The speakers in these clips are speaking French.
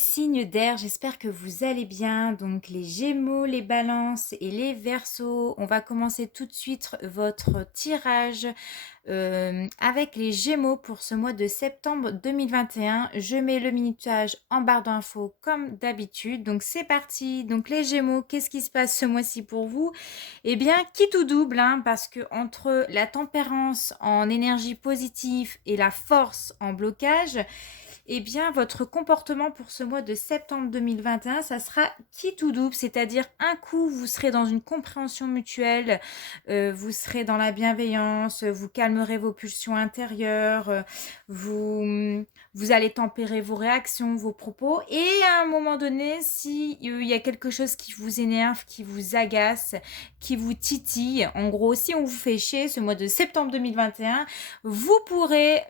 signes d'air, j'espère que vous allez bien. Donc les Gémeaux, les Balances et les Verseaux. On va commencer tout de suite votre tirage avec les Gémeaux pour ce mois de septembre 2021. Je mets le minutage en barre d'infos comme d'habitude. Donc c'est parti. Donc les Gémeaux, qu'est-ce qui se passe ce mois-ci pour vous? Eh bien, qui tout double, hein, parce que entre la tempérance en énergie positive et la force en blocage, eh bien, votre comportement pour ce mois de septembre 2021, ça sera qui tout double, c'est-à-dire un coup, vous serez dans une compréhension mutuelle, vous serez dans la bienveillance, vous calmerez vos pulsions intérieures, vous allez tempérer vos réactions, vos propos, et à un moment donné, si il y a quelque chose qui vous énerve, qui vous agace, qui vous titille, en gros, si on vous fait chier ce mois de septembre 2021, vous pourrez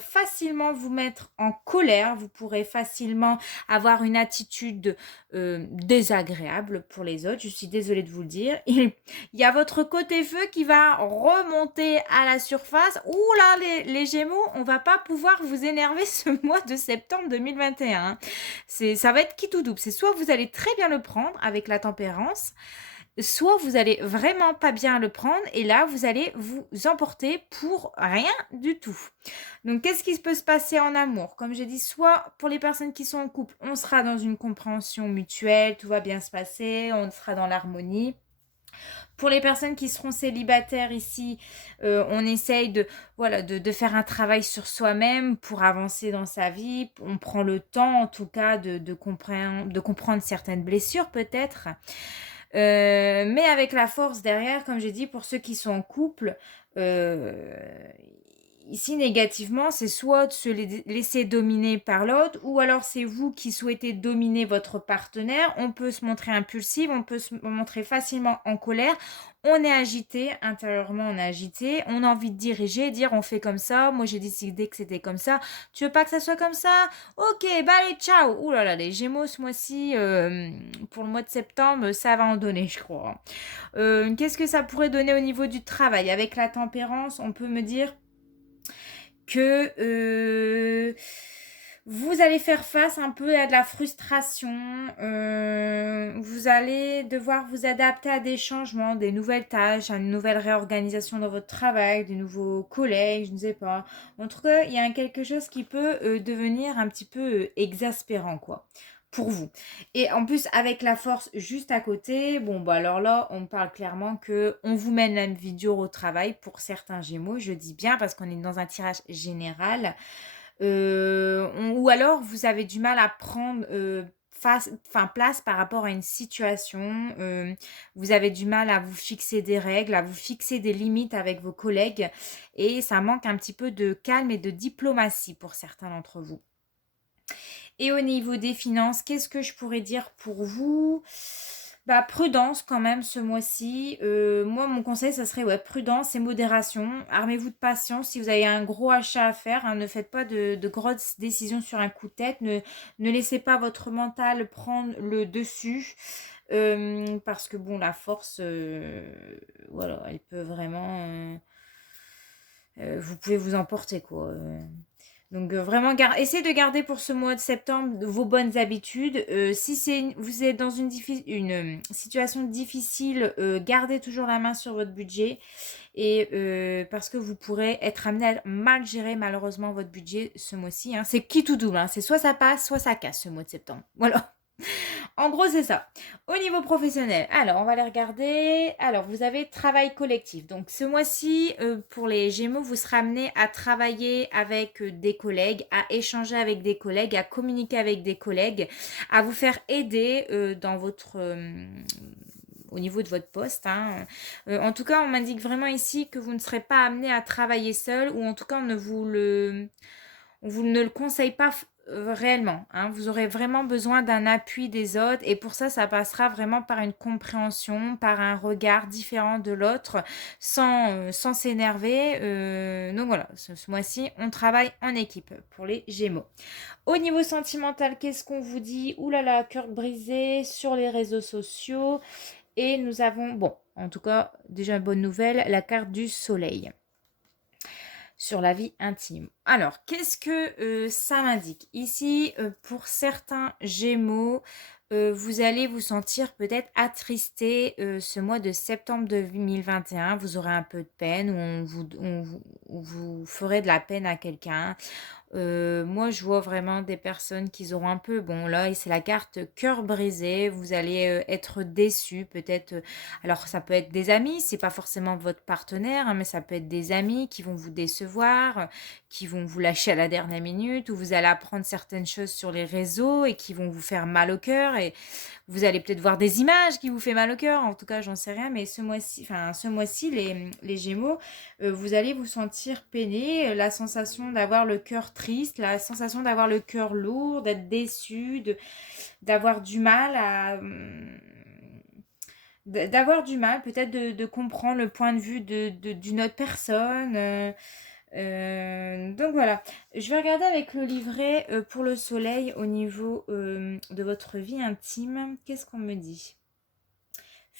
facilement vous mettre en colère, vous pourrez facilement avoir une attitude désagréable pour les autres, je suis désolée de vous le dire. Il y a votre côté feu qui va remonter à la surface. Ouh là, les Gémeaux, on va pas pouvoir vous énerver ce mois de septembre 2021. Ça va être qui tout double. C'est soit vous allez très bien le prendre avec la tempérance, soit vous allez vraiment pas bien le prendre et là, vous allez vous emporter pour rien du tout. Donc, qu'est-ce qui peut se passer en amour? Comme j'ai dit, soit pour les personnes qui sont en couple, on sera dans une compréhension mutuelle, tout va bien se passer, on sera dans l'harmonie. Pour les personnes qui seront célibataires ici, on essaye de faire un travail sur soi-même pour avancer dans sa vie. On prend le temps, en tout cas, de comprendre certaines blessures peut-être. Mais avec la force derrière, comme j'ai dit, pour ceux qui sont en couple, euh, ici négativement, c'est soit de se laisser dominer par l'autre, ou alors c'est vous qui souhaitez dominer votre partenaire. On peut se montrer impulsif, on peut se montrer facilement en colère. On est agité, intérieurement on est agité, on a envie de diriger, dire on fait comme ça, moi j'ai décidé que c'était comme ça, tu veux pas que ça soit comme ça? Ok, bah allez, ciao. Ouh là là, les Gémeaux ce mois-ci, pour le mois de septembre, ça va en donner, je crois. Qu'est-ce que ça pourrait donner au niveau du travail? Avec la tempérance, on peut me dire que vous allez faire face un peu à de la frustration. Vous allez devoir vous adapter à des changements, des nouvelles tâches, à une nouvelle réorganisation dans votre travail, des nouveaux collègues, je ne sais pas. En tout cas, il y a quelque chose qui peut devenir un petit peu exaspérant, quoi, pour vous. Et en plus, avec la force juste à côté, bon, bah alors là, on parle clairement que on vous mène la vie dure au travail pour certains Gémeaux, je dis bien parce qu'on est dans un tirage général. Ou alors, vous avez du mal à prendre place par rapport à une situation. Vous avez du mal à vous fixer des règles, à vous fixer des limites avec vos collègues. Et ça manque un petit peu de calme et de diplomatie pour certains d'entre vous. Et au niveau des finances, qu'est-ce que je pourrais dire pour vous? Bah, prudence quand même ce mois-ci. Moi, mon conseil, ça serait prudence et modération. Armez-vous de patience. Si vous avez un gros achat à faire, hein, ne faites pas de grosses décisions sur un coup de tête. Ne laissez pas votre mental prendre le dessus. Parce que bon, la force, voilà, elle peut vraiment... vous pouvez vous emporter, quoi. Donc vraiment, essayez de garder pour ce mois de septembre vos bonnes habitudes. Si vous êtes dans une situation difficile, gardez toujours la main sur votre budget. Et parce que vous pourrez être amené à mal gérer malheureusement votre budget ce mois-ci, hein. C'est qui tout double, hein. C'est soit ça passe, soit ça casse ce mois de septembre. Voilà. En gros, c'est ça. Au niveau professionnel, alors on va les regarder. Alors, vous avez travail collectif. Donc, ce mois-ci, pour les Gémeaux, vous serez amené à travailler avec des collègues, à échanger avec des collègues, à communiquer avec des collègues, à vous faire aider dans au niveau de votre poste, hein. En tout cas, on m'indique vraiment ici que vous ne serez pas amené à travailler seul, ou en tout cas, on vous ne le conseille pas réellement, hein. Vous aurez vraiment besoin d'un appui des autres et pour ça, ça passera vraiment par une compréhension, par un regard différent de l'autre, sans s'énerver. Donc voilà, ce mois-ci, on travaille en équipe pour les Gémeaux. Au niveau sentimental, qu'est-ce qu'on vous dit? Ouh là là, cœur brisé sur les réseaux sociaux. Et nous avons, bon, en tout cas, déjà une bonne nouvelle, la carte du soleil. sur la vie intime. Alors, qu'est-ce que ça m'indique? Ici, pour certains Gémeaux, vous allez vous sentir peut-être attristé ce mois de septembre 2021. Vous aurez un peu de peine ou ou vous ferez de la peine à quelqu'un. Moi, je vois vraiment des personnes qui auront un peu, bon là, c'est la carte cœur brisé. Vous allez être déçus, peut-être. Alors, ça peut être des amis, c'est pas forcément votre partenaire, hein, mais ça peut être des amis qui vont vous décevoir, qui vont vous lâcher à la dernière minute, ou vous allez apprendre certaines choses sur les réseaux et qui vont vous faire mal au cœur. Et vous allez peut-être voir des images qui vous fait mal au cœur. En tout cas, j'en sais rien, mais ce mois-ci, les Gémeaux, vous allez vous sentir peiné, la sensation d'avoir le cœur triste, la sensation d'avoir le cœur lourd, d'être déçu, d'avoir du mal d'avoir du mal peut-être de comprendre le point de vue d'une autre personne. Donc voilà, je vais regarder avec le livret pour le soleil au niveau de votre vie intime. Qu'est-ce qu'on me dit?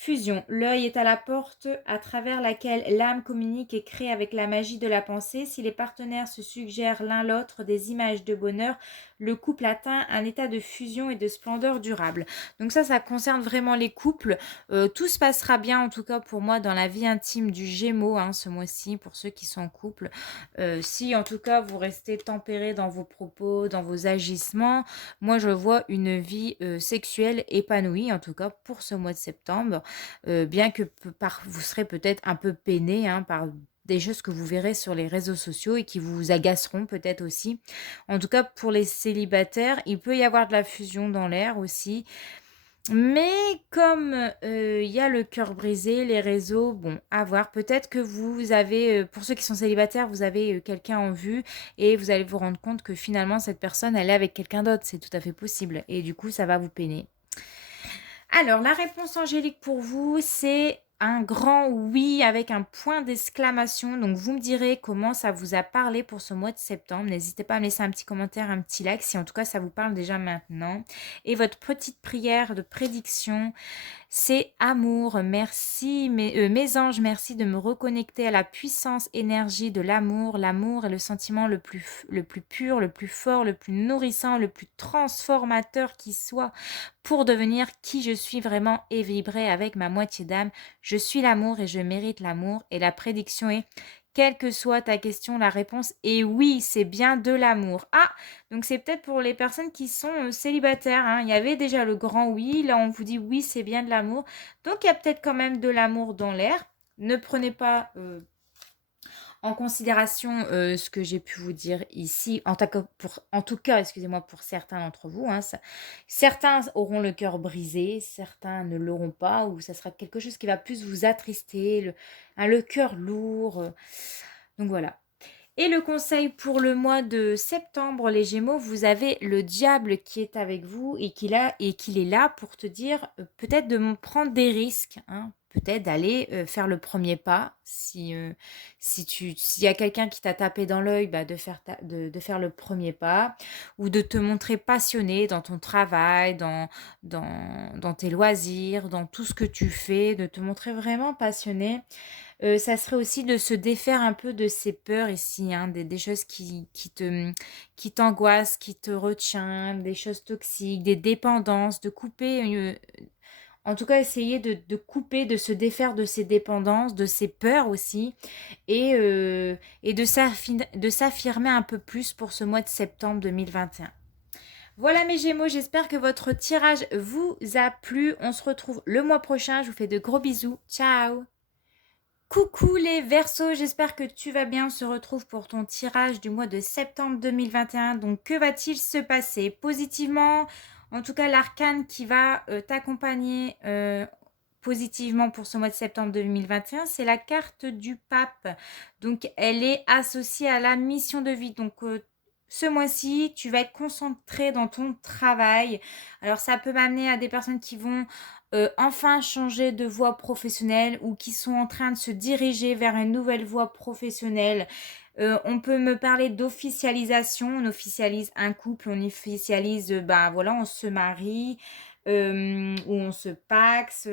Fusion. L'œil est à la porte à travers laquelle l'âme communique et crée avec la magie de la pensée. Si les partenaires se suggèrent l'un l'autre des images de bonheur, le couple atteint un état de fusion et de splendeur durable. Donc ça concerne vraiment les couples. Tout se passera bien, en tout cas pour moi, dans la vie intime du Gémeaux, hein, ce mois-ci, pour ceux qui sont en couple. Si, en tout cas, vous restez tempéré dans vos propos, dans vos agissements, moi, je vois une vie sexuelle épanouie, en tout cas pour ce mois de septembre. Bien que vous serez peut-être un peu peiné hein, par des choses que vous verrez sur les réseaux sociaux et qui vous agaceront peut-être aussi. En tout cas, pour les célibataires, il peut y avoir de la fusion dans l'air aussi. Mais comme il y a le cœur brisé, les réseaux, bon, à voir. Peut-être que vous avez, pour ceux qui sont célibataires, vous avez quelqu'un en vue et vous allez vous rendre compte que finalement, cette personne, elle est avec quelqu'un d'autre. C'est tout à fait possible. Et du coup, ça va vous peiner. Alors, la réponse angélique pour vous, c'est un grand oui avec un point d'exclamation. Donc, vous me direz comment ça vous a parlé pour ce mois de septembre. N'hésitez pas à me laisser un petit commentaire, un petit like, si en tout cas ça vous parle déjà maintenant. Et votre petite prière de prédiction, c'est amour. Merci, mes anges, merci de me reconnecter à la puissance énergie de l'amour. L'amour est le sentiment le plus pur, le plus fort, le plus nourrissant, le plus transformateur qui soit pour devenir qui je suis vraiment et vibrer avec ma moitié d'âme. Je suis l'amour et je mérite l'amour. Et la prédiction est, quelle que soit ta question, la réponse est oui, c'est bien de l'amour. Ah, donc c'est peut-être pour les personnes qui sont célibataires. Hein. Il y avait déjà le grand oui, là on vous dit oui, c'est bien de l'amour. Donc il y a peut-être quand même de l'amour dans l'air. Ne prenez pas en considération ce que j'ai pu vous dire ici, en tout cas, excusez-moi, pour certains d'entre vous. Hein, certains auront le cœur brisé, certains ne l'auront pas, ou ça sera quelque chose qui va plus vous attrister, le cœur lourd. Donc voilà. Et le conseil pour le mois de septembre, les Gémeaux, vous avez le diable qui est avec vous et qu'il est là pour te dire peut-être de prendre des risques, hein, peut-être d'aller faire le premier pas. S'il y a quelqu'un qui t'a tapé dans l'œil, bah, de faire le premier pas ou de te montrer passionné dans ton travail, dans tes loisirs, dans tout ce que tu fais, de te montrer vraiment passionné. Ça serait aussi de se défaire un peu de ces peurs ici, hein, des choses qui t'angoissent, qui te retient, des choses toxiques, des dépendances, de couper, en tout cas essayer de couper, de se défaire de ces dépendances, de ces peurs aussi, et de s'affirmer un peu plus pour ce mois de septembre 2021. Voilà mes Gémeaux, j'espère que votre tirage vous a plu. On se retrouve le mois prochain, je vous fais de gros bisous. Ciao! Coucou les Verseaux, j'espère que tu vas bien. On se retrouve pour ton tirage du mois de septembre 2021. Donc, que va-t-il se passer positivement? En tout cas, l'arcane qui va t'accompagner positivement pour ce mois de septembre 2021, c'est la carte du pape. Donc, elle est associée à la mission de vie. Donc, ce mois-ci, tu vas être concentré dans ton travail. Alors, ça peut m'amener à des personnes qui vont enfin changer de voie professionnelle ou qui sont en train de se diriger vers une nouvelle voie professionnelle. On peut me parler d'officialisation. On officialise un couple, on officialise, voilà, on se marie ou on se paxe.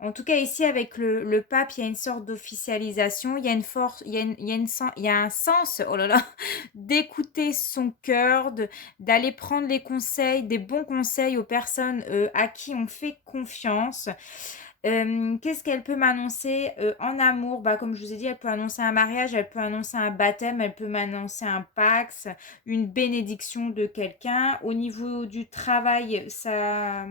En tout cas, ici, avec le pape, il y a une sorte d'officialisation, il y a une force, il y a un sens, oh là là, d'écouter son cœur, d'aller prendre les conseils, des bons conseils aux personnes à qui on fait confiance. Qu'est-ce qu'elle peut m'annoncer en amour? Bah, comme je vous ai dit, elle peut annoncer un mariage, elle peut annoncer un baptême, elle peut m'annoncer un pax, une bénédiction de quelqu'un. Au niveau du travail, ça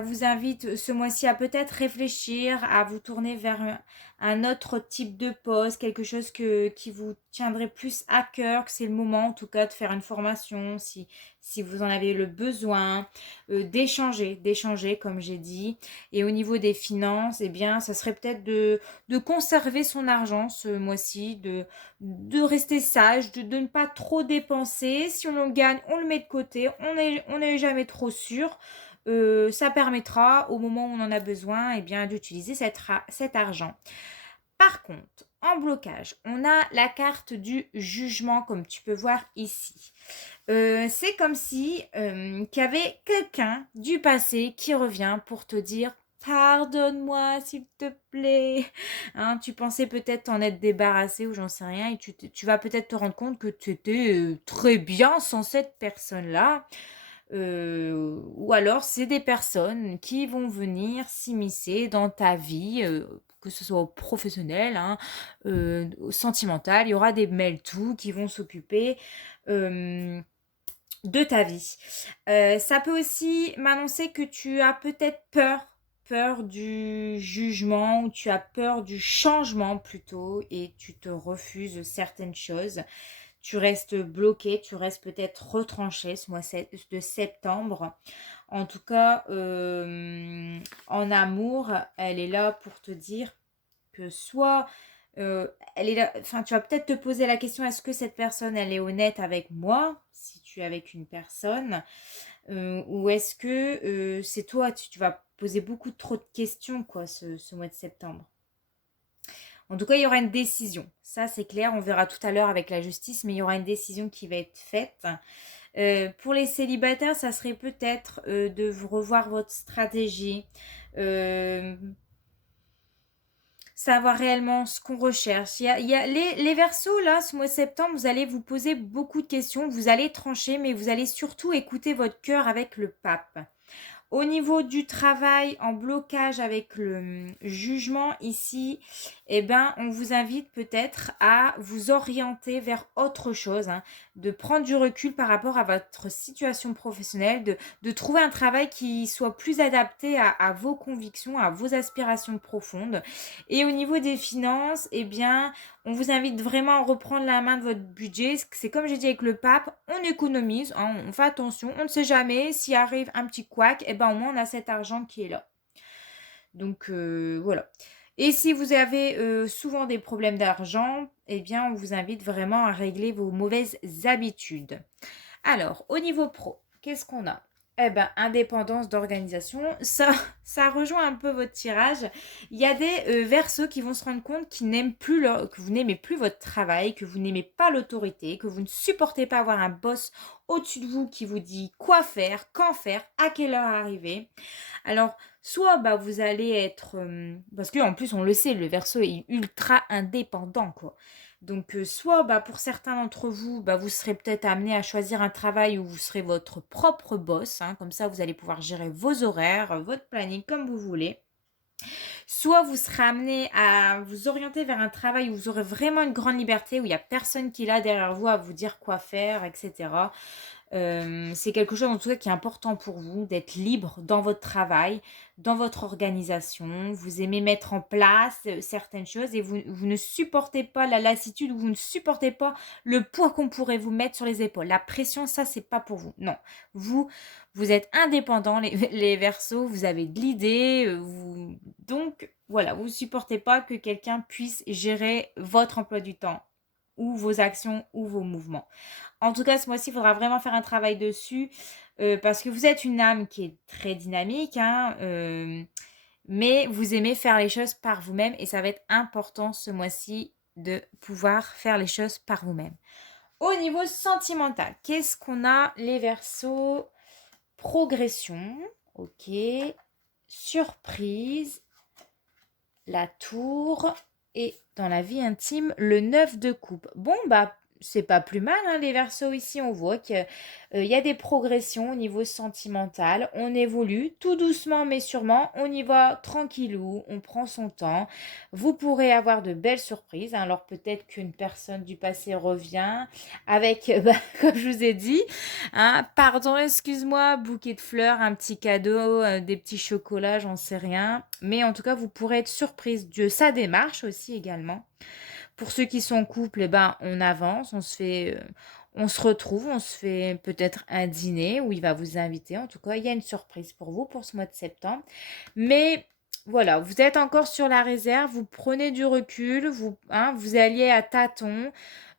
vous invite ce mois-ci à peut-être réfléchir, à vous tourner vers un autre type de poste, quelque chose qui vous tiendrait plus à cœur, que c'est le moment en tout cas de faire une formation si vous en avez le besoin, d'échanger comme j'ai dit. Et au niveau des finances, eh bien, ça serait peut-être de conserver son argent ce mois-ci, de rester sage, de ne pas trop dépenser. Si on le gagne, on le met de côté, on n'est jamais trop sûr. Ça permettra, au moment où on en a besoin, eh bien, d'utiliser cet argent. Par contre, en blocage, on a la carte du jugement, comme tu peux voir ici. C'est comme si qu'il y avait quelqu'un du passé qui revient pour te dire pardonne-moi s'il te plaît. Hein, tu pensais peut-être t'en être débarrassé ou j'en sais rien et tu vas peut-être te rendre compte que tu étais très bien sans cette personne-là. Ou alors c'est des personnes qui vont venir s'immiscer dans ta vie, que ce soit au professionnel, hein, au sentimental. Il y aura des mêle-tout qui vont s'occuper de ta vie. Ça peut aussi m'annoncer que tu as peut-être peur du jugement ou tu as peur du changement plutôt et tu te refuses certaines choses. Tu restes bloqué, tu restes peut-être retranché ce mois de septembre. En tout cas, en amour, elle est là pour te dire que soit elle est là, enfin, tu vas peut-être te poser la question, est-ce que cette personne, elle est honnête avec moi, si tu es avec une personne, ou est-ce que c'est toi, tu vas poser beaucoup trop de questions, quoi, ce mois de septembre. En tout cas, il y aura une décision. Ça, c'est clair. On verra tout à l'heure avec la justice, mais il y aura une décision qui va être faite. Pour les célibataires, ça serait peut-être de revoir votre stratégie. Savoir réellement ce qu'on recherche. Il y a les verseaux, là, ce mois de septembre, vous allez vous poser beaucoup de questions. Vous allez trancher, mais vous allez surtout écouter votre cœur avec le pape. Au niveau du travail en blocage avec le jugement ici, eh ben, on vous invite peut-être à vous orienter vers autre chose, hein, de prendre du recul par rapport à votre situation professionnelle, de trouver un travail qui soit plus adapté à vos convictions, à vos aspirations profondes. Et au niveau des finances, eh bien, on vous invite vraiment à reprendre la main de votre budget. C'est comme j'ai dit avec le pape, on économise, hein, on fait attention, on ne sait jamais s'il arrive un petit couac, et ben au moins on a cet argent qui est là. Donc voilà. Et si vous avez souvent des problèmes d'argent, eh bien on vous invite vraiment à régler vos mauvaises habitudes. Alors, au niveau pro, qu'est-ce qu'on a? Eh ben, indépendance d'organisation, ça rejoint un peu votre tirage. Il y a des verseaux qui vont se rendre compte qu'ils n'aiment plus que vous n'aimez plus votre travail, que vous n'aimez pas l'autorité, que vous ne supportez pas avoir un boss au-dessus de vous qui vous dit quoi faire, quand faire, à quelle heure arriver. Alors, soit bah, vous allez être... parce qu'en plus, on le sait, le verseau est ultra indépendant, quoi. Donc, soit bah, pour certains d'entre vous, bah, vous serez peut-être amené à choisir un travail où vous serez votre propre boss, hein, comme ça, vous allez pouvoir gérer vos horaires, votre planning comme vous voulez. Soit vous serez amené à vous orienter vers un travail où vous aurez vraiment une grande liberté, où il n'y a personne qui est là derrière vous à vous dire quoi faire, etc. C'est quelque chose en tout cas qui est important pour vous, d'être libre dans votre travail, dans votre organisation. Vous aimez mettre en place certaines choses et vous ne supportez pas la lassitude ou vous ne supportez pas le poids qu'on pourrait vous mettre sur les épaules. La pression, ça, c'est pas pour vous. Non, vous, vous êtes indépendant, les Verseaux, vous avez de l'idée, donc voilà, vous ne supportez pas que quelqu'un puisse gérer votre emploi du temps ou vos actions ou vos mouvements. En tout cas, ce mois-ci, il faudra vraiment faire un travail dessus parce que vous êtes une âme qui est très dynamique, hein, mais vous aimez faire les choses par vous-même et ça va être important ce mois-ci de pouvoir faire les choses par vous-même. Au niveau sentimental, qu'est-ce qu'on a les Verseaux? Progression, ok. surprise, la tour et dans la vie intime, le 9 de coupe. Bon, bah, c'est pas plus mal, hein, les Verseaux ici. On voit qu'il y a des progressions au niveau sentimental. On évolue tout doucement, mais sûrement. On y va tranquillou, on prend son temps. Vous pourrez avoir de belles surprises, hein. Alors peut-être qu'une personne du passé revient avec, bah, comme je vous ai dit, hein, pardon, excuse-moi, bouquet de fleurs, un petit cadeau, des petits chocolats, j'en sais rien. Mais en tout cas, vous pourrez être surprise de sa démarche aussi également. Pour ceux qui sont en couple, eh ben, on avance, on se retrouve, on se fait peut-être un dîner où il va vous inviter. En tout cas, il y a une surprise pour vous pour ce mois de septembre. Mais voilà, vous êtes encore sur la réserve, vous prenez du recul, vous alliez à tâtons,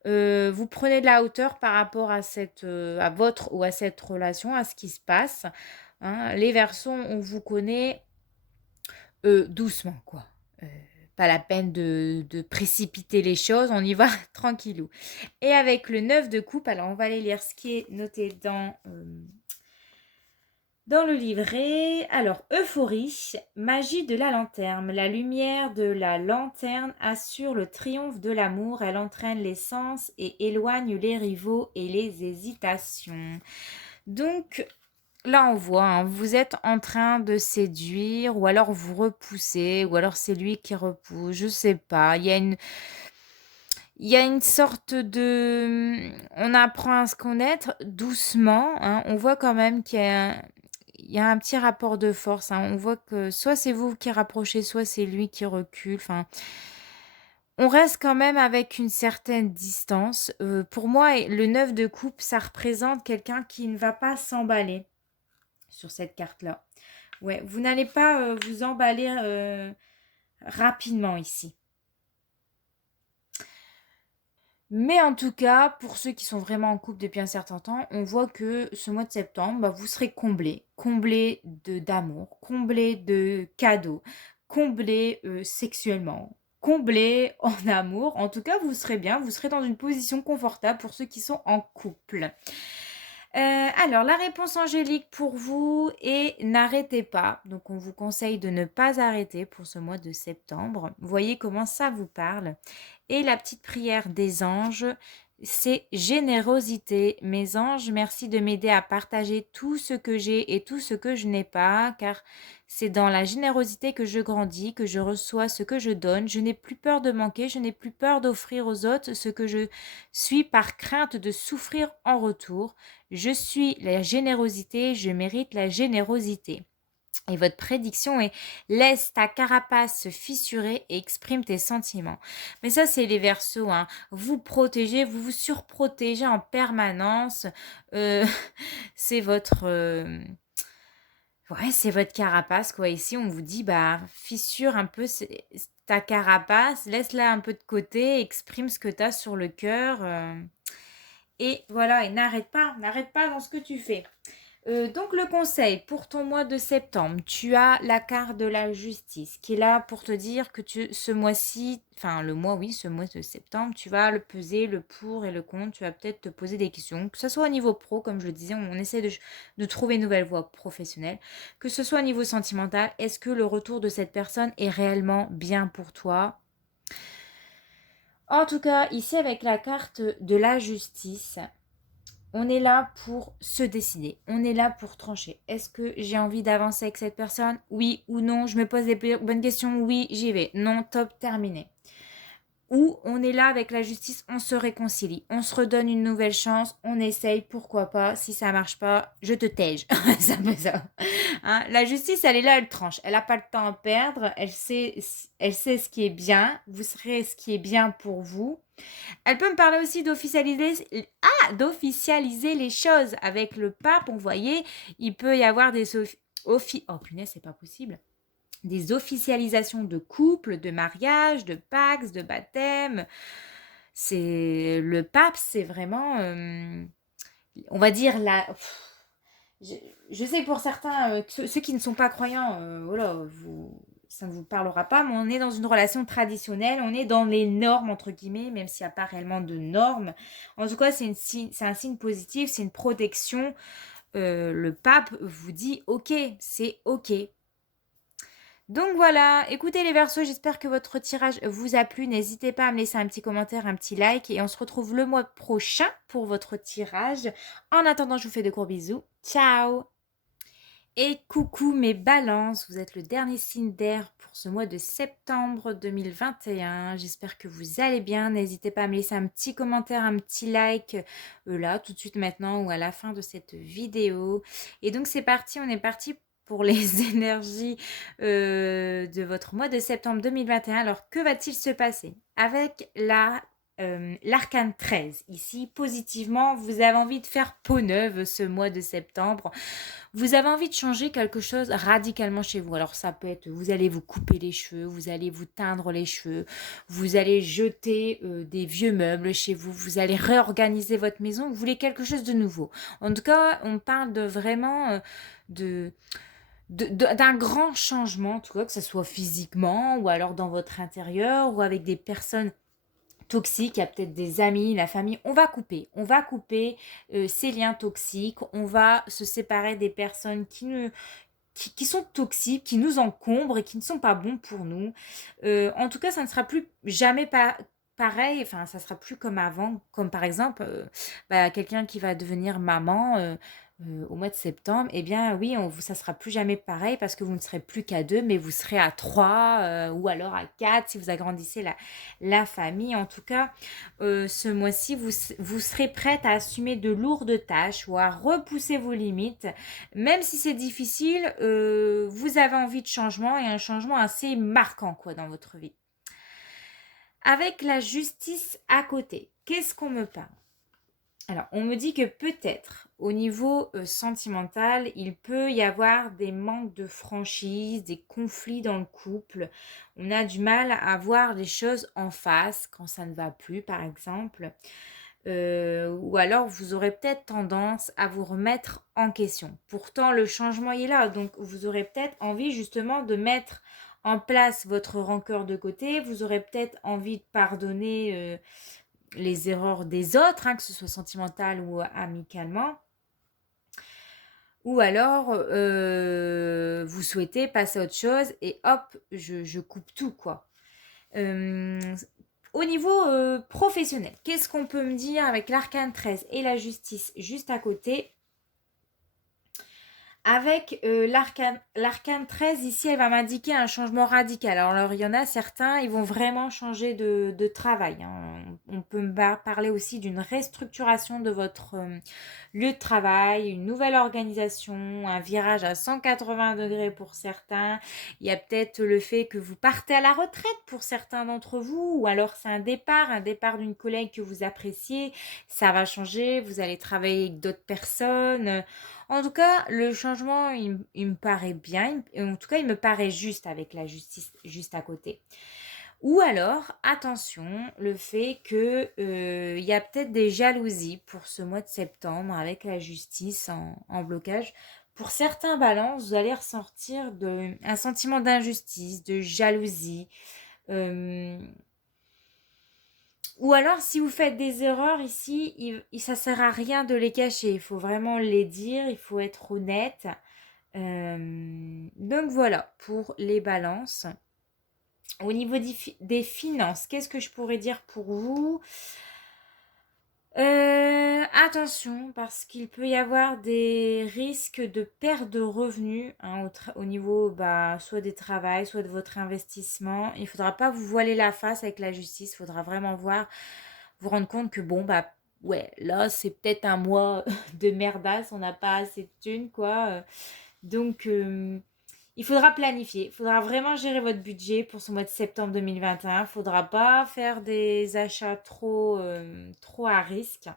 vous prenez de la hauteur par rapport à votre ou à cette relation, à ce qui se passe, hein. Les Verseaux, on vous connaît doucement, quoi. Euh, Pas la peine de précipiter les choses, on y va tranquillou. Et avec le 9 de coupe, alors on va aller lire ce qui est noté dans le livret. Alors, euphorie, magie de la lanterne. La lumière de la lanterne assure le triomphe de l'amour. Elle entraîne les sens et éloigne les rivaux et les hésitations. Donc, là, on voit, hein, vous êtes en train de séduire, ou alors vous repoussez, ou alors c'est lui qui repousse, je sais pas. Il y a une sorte de... On apprend à se connaître doucement, hein. On voit quand même qu'il y a un petit rapport de force, hein. On voit que soit c'est vous qui rapprochez, soit c'est lui qui recule. Enfin, on reste quand même avec une certaine distance. Pour moi, le 9 de coupe, ça représente quelqu'un qui ne va pas s'emballer sur cette carte-là. Ouais, vous n'allez pas vous emballer rapidement ici. Mais en tout cas, pour ceux qui sont vraiment en couple depuis un certain temps, on voit que ce mois de septembre, bah, vous serez comblé d'amour, comblé de cadeaux, comblé sexuellement, comblé en amour. En tout cas, vous serez bien, vous serez dans une position confortable pour ceux qui sont en couple. Alors, la réponse angélique pour vous est n'arrêtez pas. Donc, on vous conseille de ne pas arrêter pour ce mois de septembre. Vous voyez comment ça vous parle. Et la petite prière des anges, c'est générosité. Mes anges, merci de m'aider à partager tout ce que j'ai et tout ce que je n'ai pas, car c'est dans la générosité que je grandis, que je reçois ce que je donne. Je n'ai plus peur de manquer, je n'ai plus peur d'offrir aux autres ce que je suis par crainte de souffrir en retour. Je suis la générosité, je mérite la générosité. Et votre prédiction est laisse ta carapace se fissurer et exprime tes sentiments. Mais ça, c'est les Verseaux, hein. Vous protégez, vous vous surprotégez en permanence. Euh, c'est votre, ouais, c'est votre carapace, quoi. Ici, on vous dit, bah, fissure un peu ta carapace, laisse-la un peu de côté, exprime ce que tu as sur le cœur. Et voilà, et n'arrête pas dans ce que tu fais. Donc le conseil pour ton mois de septembre, tu as la carte de la justice qui est là pour te dire que ce mois-ci, enfin le mois, oui, ce mois de septembre, tu vas le peser, le pour et le contre, tu vas peut-être te poser des questions, que ce soit au niveau pro, comme je le disais, on essaie de trouver une nouvelle voie professionnelle, que ce soit au niveau sentimental, est-ce que le retour de cette personne est réellement bien pour toi? En tout cas, ici avec la carte de la justice, on est là pour se décider. On est là pour trancher. Est-ce que j'ai envie d'avancer avec cette personne? Oui ou non? Je me pose des bonnes questions. Oui, j'y vais. Non, top, terminé. Ou on est là avec la justice, on se réconcilie, on se redonne une nouvelle chance, on essaye, pourquoi pas, si ça marche pas, je te tège. C'est un peu ça. Hein, la justice, elle est là, elle tranche, elle n'a pas le temps à perdre, elle sait ce qui est bien, vous serez ce qui est bien pour vous. Elle peut me parler aussi d'officialiser les choses avec le pape, on voyait, il peut y avoir oh punaise, c'est pas possible, des officialisations de couple, de mariage, de pax, de baptême. C'est le pape, c'est vraiment, on va dire je sais que pour certains, ceux qui ne sont pas croyants, voilà, ça ne vous parlera pas, mais on est dans une relation traditionnelle, on est dans les normes, entre guillemets, même s'il n'y a pas réellement de normes. En tout cas, c'est un signe positif, c'est une protection. Le pape vous dit, ok, c'est ok. Donc voilà, écoutez les Verseaux, j'espère que votre tirage vous a plu. N'hésitez pas à me laisser un petit commentaire, un petit like et on se retrouve le mois prochain pour votre tirage. En attendant, je vous fais de gros bisous. Ciao! Et coucou mes balances, vous êtes le dernier signe d'air pour ce mois de septembre 2021. J'espère que vous allez bien. N'hésitez pas à me laisser un petit commentaire, un petit like là, tout de suite maintenant ou à la fin de cette vidéo. Et donc c'est parti, on est parti pour les énergies de votre mois de septembre 2021. Alors que va-t-il se passer avec l'arcane 13? Ici, positivement, vous avez envie de faire peau neuve ce mois de septembre. Vous avez envie de changer quelque chose radicalement chez vous. Alors ça peut être, vous allez vous couper les cheveux, vous allez vous teindre les cheveux, vous allez jeter des vieux meubles chez vous, vous allez réorganiser votre maison, vous voulez quelque chose de nouveau. En tout cas, on parle de vraiment de d'un grand changement, en tout cas, que ce soit physiquement ou alors dans votre intérieur ou avec des personnes toxiques, il y a peut-être des amis, la famille, on va couper ces liens toxiques, on va se séparer des personnes qui sont toxiques, qui nous encombrent et qui ne sont pas bons pour nous. En tout cas, ça ne sera plus jamais pareil, enfin, ça sera plus comme avant, comme par exemple, quelqu'un qui va devenir maman au mois de septembre, eh bien oui, ça sera plus jamais pareil parce que vous ne serez plus qu'à deux, mais vous serez à trois ou alors à quatre si vous agrandissez la famille. En tout cas, ce mois-ci, vous serez prête à assumer de lourdes tâches ou à repousser vos limites. Même si c'est difficile, vous avez envie de changement et un changement assez marquant quoi, dans votre vie. Avec la justice à côté, qu'est-ce qu'on me parle? Alors, on me dit que peut-être au niveau sentimental, il peut y avoir des manques de franchise, des conflits dans le couple. On a du mal à voir les choses en face quand ça ne va plus, par exemple. Ou alors vous aurez peut-être tendance à vous remettre en question. Pourtant, le changement est là, donc vous aurez peut-être envie justement de mettre en place votre rancœur de côté. Vous aurez peut-être envie de pardonner les erreurs des autres, que ce soit sentimental ou amicalement. Ou alors, vous souhaitez passer à autre chose et hop, je coupe tout, quoi. Au niveau professionnel, qu'est-ce qu'on peut me dire avec l'arcane 13 et la justice juste à côté? Avec l'arcane 13, ici, elle va m'indiquer un changement radical. Alors, il y en a certains, ils vont vraiment changer de travail. On peut me parler aussi d'une restructuration de votre lieu de travail, une nouvelle organisation, un virage à 180 degrés pour certains. Il y a peut-être le fait que vous partez à la retraite pour certains d'entre vous, ou alors c'est un départ d'une collègue que vous appréciez. Ça va changer, vous allez travailler avec d'autres personnes. En tout cas, le changement, il me paraît bien. En tout cas, il me paraît juste avec la justice juste à côté. Ou alors, attention, le fait que il y a peut-être des jalousies pour ce mois de septembre avec la justice en blocage. Pour certains balances, vous allez ressentir un sentiment d'injustice, de jalousie. Euh, ou alors, si vous faites des erreurs ici, ça ne sert à rien de les cacher. Il faut vraiment les dire, il faut être honnête. Donc voilà, pour les balances. Au niveau des finances, qu'est-ce que je pourrais dire pour vous? Attention, parce qu'il peut y avoir des risques de perte de revenus au niveau soit des travails, soit de votre investissement. Il ne faudra pas vous voiler la face avec la justice. Il faudra vraiment vous rendre compte que ouais, là c'est peut-être un mois de merdasse, on n'a pas assez de thunes, quoi. Donc il faudra planifier, il faudra vraiment gérer votre budget pour ce mois de septembre 2021. Il ne faudra pas faire des achats trop à risque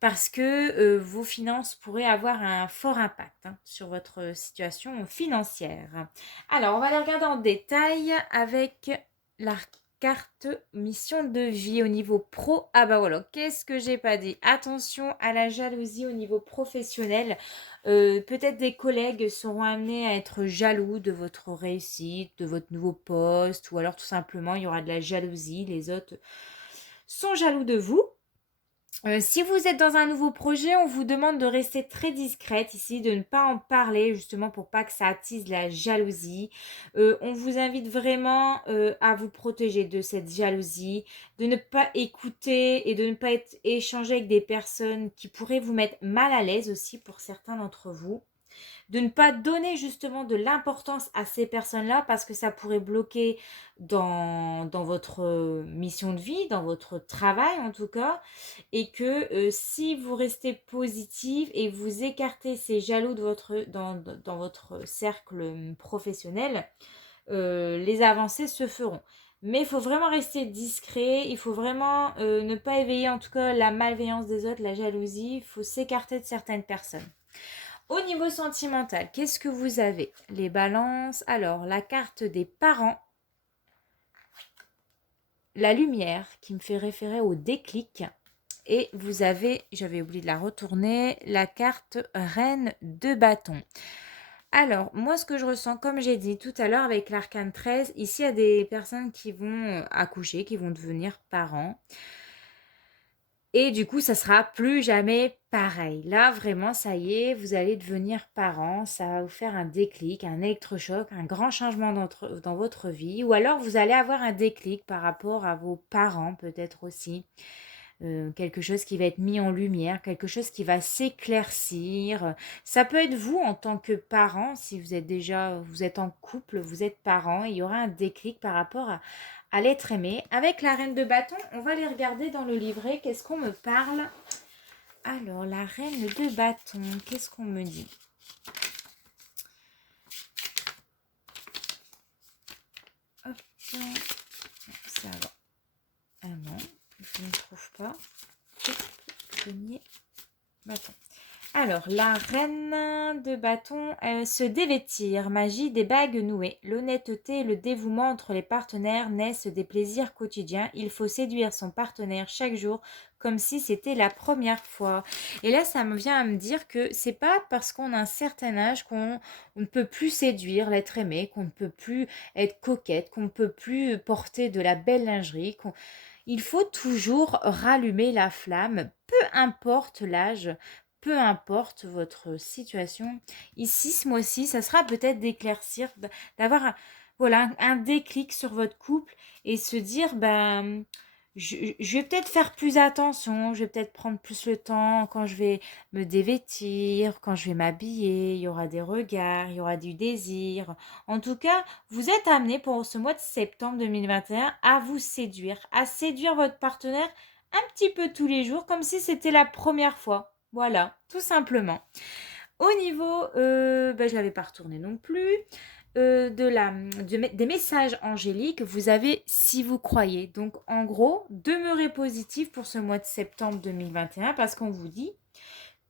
parce que vos finances pourraient avoir un fort impact sur votre situation financière. Alors, on va les regarder en détail avec la carte mission de vie au niveau pro. Ah bah voilà, qu'est-ce que j'ai pas dit? Attention à la jalousie au niveau professionnel. Peut-être des collègues seront amenés à être jaloux de votre réussite, de votre nouveau poste, ou alors tout simplement il y aura de la jalousie, les autres sont jaloux de vous. Si vous êtes dans un nouveau projet, on vous demande de rester très discrète ici, de ne pas en parler justement pour pas que ça attise la jalousie. On vous invite vraiment à vous protéger de cette jalousie, de ne pas écouter et de ne pas échanger avec des personnes qui pourraient vous mettre mal à l'aise aussi pour certains d'entre vous, de ne pas donner justement de l'importance à ces personnes-là parce que ça pourrait bloquer dans votre mission de vie, dans votre travail en tout cas, et que si vous restez positif et vous écartez ces jaloux dans votre cercle professionnel, les avancées se feront. Mais il faut vraiment rester discret, il faut vraiment ne pas éveiller en tout cas la malveillance des autres, la jalousie, il faut s'écarter de certaines personnes. Au niveau sentimental, qu'est-ce que vous avez? Les balances. Alors, la carte des parents, la lumière qui me fait référer au déclic. Et vous avez, j'avais oublié de la retourner, la carte reine de bâton. Alors, moi, ce que je ressens, comme j'ai dit tout à l'heure avec l'arcane 13, ici, il y a des personnes qui vont accoucher, qui vont devenir parents. Et du coup, ça sera plus jamais pareil. Là, vraiment, ça y est, vous allez devenir parent. Ça va vous faire un déclic, un électrochoc, un grand changement dans votre vie. Ou alors, vous allez avoir un déclic par rapport à vos parents, peut-être aussi. Quelque chose qui va être mis en lumière, quelque chose qui va s'éclaircir. Ça peut être vous en tant que parent, si vous êtes déjà, vous êtes en couple, vous êtes parent, il y aura un déclic par rapport à l'être aimé. Avec la reine de bâton, on va les regarder dans le livret. Qu'est-ce qu'on me parle? Alors, la reine de bâton, qu'est-ce qu'on me dit? Hop, ça va. Ah non, je ne trouve pas. Premier bâton. Alors, la reine de bâton, se dévêtir, magie des bagues nouées. L'honnêteté et le dévouement entre les partenaires naissent des plaisirs quotidiens. Il faut séduire son partenaire chaque jour comme si c'était la première fois. Et là, ça me vient à me dire que c'est pas parce qu'on a un certain âge qu'on ne peut plus séduire l'être aimé, qu'on ne peut plus être coquette, qu'on ne peut plus porter de la belle lingerie. Il faut toujours rallumer la flamme, peu importe l'âge, peu importe votre situation. Ici, ce mois-ci, ça sera peut-être d'éclaircir, d'avoir voilà, un déclic sur votre couple et se dire, ben, je vais peut-être faire plus attention, je vais peut-être prendre plus le temps quand je vais me dévêtir, quand je vais m'habiller, il y aura des regards, il y aura du désir. En tout cas, vous êtes amené pour ce mois de septembre 2021 à vous séduire, à séduire votre partenaire un petit peu tous les jours, comme si c'était la première fois. Voilà, tout simplement. Au niveau, je ne l'avais pas retourné non plus, des messages angéliques, vous avez si vous croyez. Donc, en gros, demeurez positif pour ce mois de septembre 2021 parce qu'on vous dit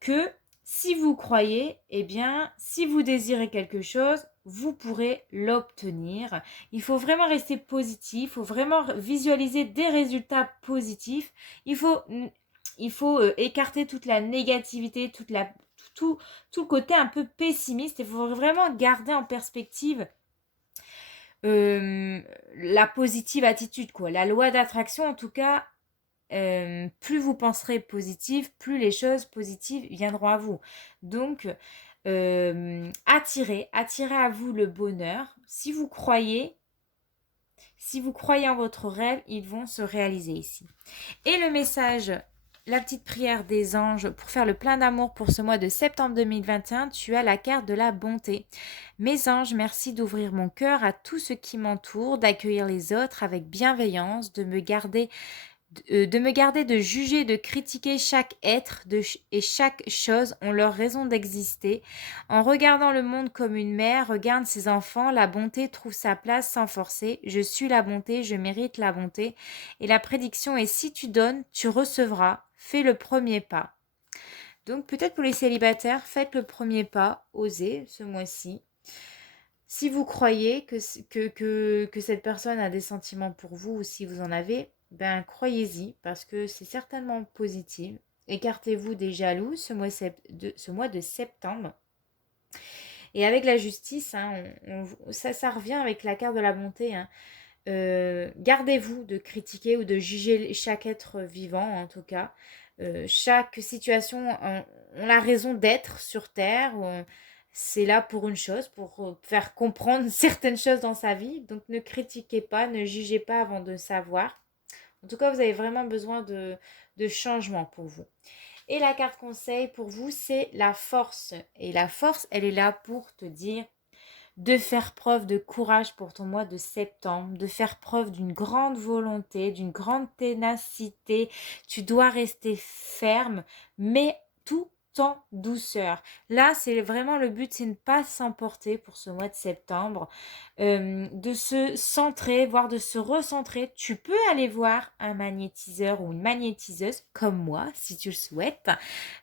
que si vous croyez, eh bien, si vous désirez quelque chose, vous pourrez l'obtenir. Il faut vraiment rester positif, il faut vraiment visualiser des résultats positifs. Il faut écarter toute la négativité, tout, tout le côté un peu pessimiste. Il faut vraiment garder en perspective la positive attitude, quoi. La loi d'attraction, en tout cas, plus vous penserez positif, plus les choses positives viendront à vous. Donc, attirez à vous le bonheur. Si vous croyez en votre rêve, ils vont se réaliser ici. Et le message, la petite prière des anges pour faire le plein d'amour pour ce mois de septembre 2021, tu as la carte de la bonté. Mes anges, merci d'ouvrir mon cœur à tout ce qui m'entoure, d'accueillir les autres avec bienveillance, de me garder de juger, de critiquer chaque être et chaque chose ont leur raison d'exister. En regardant le monde comme une mère regarde ses enfants, la bonté trouve sa place sans forcer. Je suis la bonté, je mérite la bonté. Et la prédiction est si tu donnes, tu recevras. Fais le premier pas. Donc peut-être pour les célibataires, faites le premier pas, osez ce mois-ci. Si vous croyez que cette personne a des sentiments pour vous ou si vous en avez, ben croyez-y parce que c'est certainement positif. Écartez-vous des jaloux ce mois de septembre. Et avec la justice, hein, ça revient avec la carte de la bonté. Hein. Gardez-vous de critiquer ou de juger chaque être vivant en tout cas. Chaque situation on a raison d'être sur terre. C'est là pour une chose, pour faire comprendre certaines choses dans sa vie. Donc ne critiquez pas, ne jugez pas avant de savoir. En tout cas, vous avez vraiment besoin de changement pour vous. Et la carte conseil pour vous, c'est la force. Et la force, elle est là pour te dire de faire preuve de courage pour ton mois de septembre, de faire preuve d'une grande volonté, d'une grande ténacité. Tu dois rester ferme, mais tout en douceur. Là, c'est vraiment le but, c'est ne pas s'emporter pour ce mois de septembre, de se centrer, voire de se recentrer. Tu peux aller voir un magnétiseur ou une magnétiseuse comme moi, si tu le souhaites.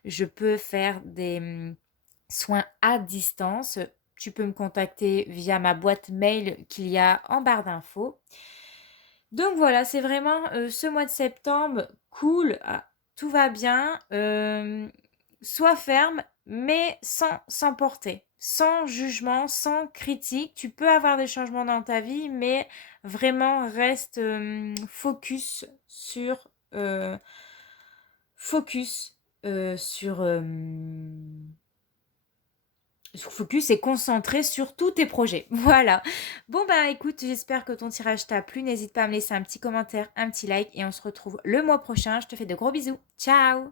Je peux faire des soins à distance. Tu peux me contacter via ma boîte mail qu'il y a en barre d'infos. Donc voilà, c'est vraiment ce mois de septembre, cool, tout va bien. Sois ferme, mais sans s'emporter, sans jugement, sans critique. Tu peux avoir des changements dans ta vie, mais vraiment reste focus sur focus et concentré sur tous tes projets. Voilà. Bon bah écoute, j'espère que ton tirage t'a plu. N'hésite pas à me laisser un petit commentaire, un petit like et on se retrouve le mois prochain. Je te fais de gros bisous. Ciao!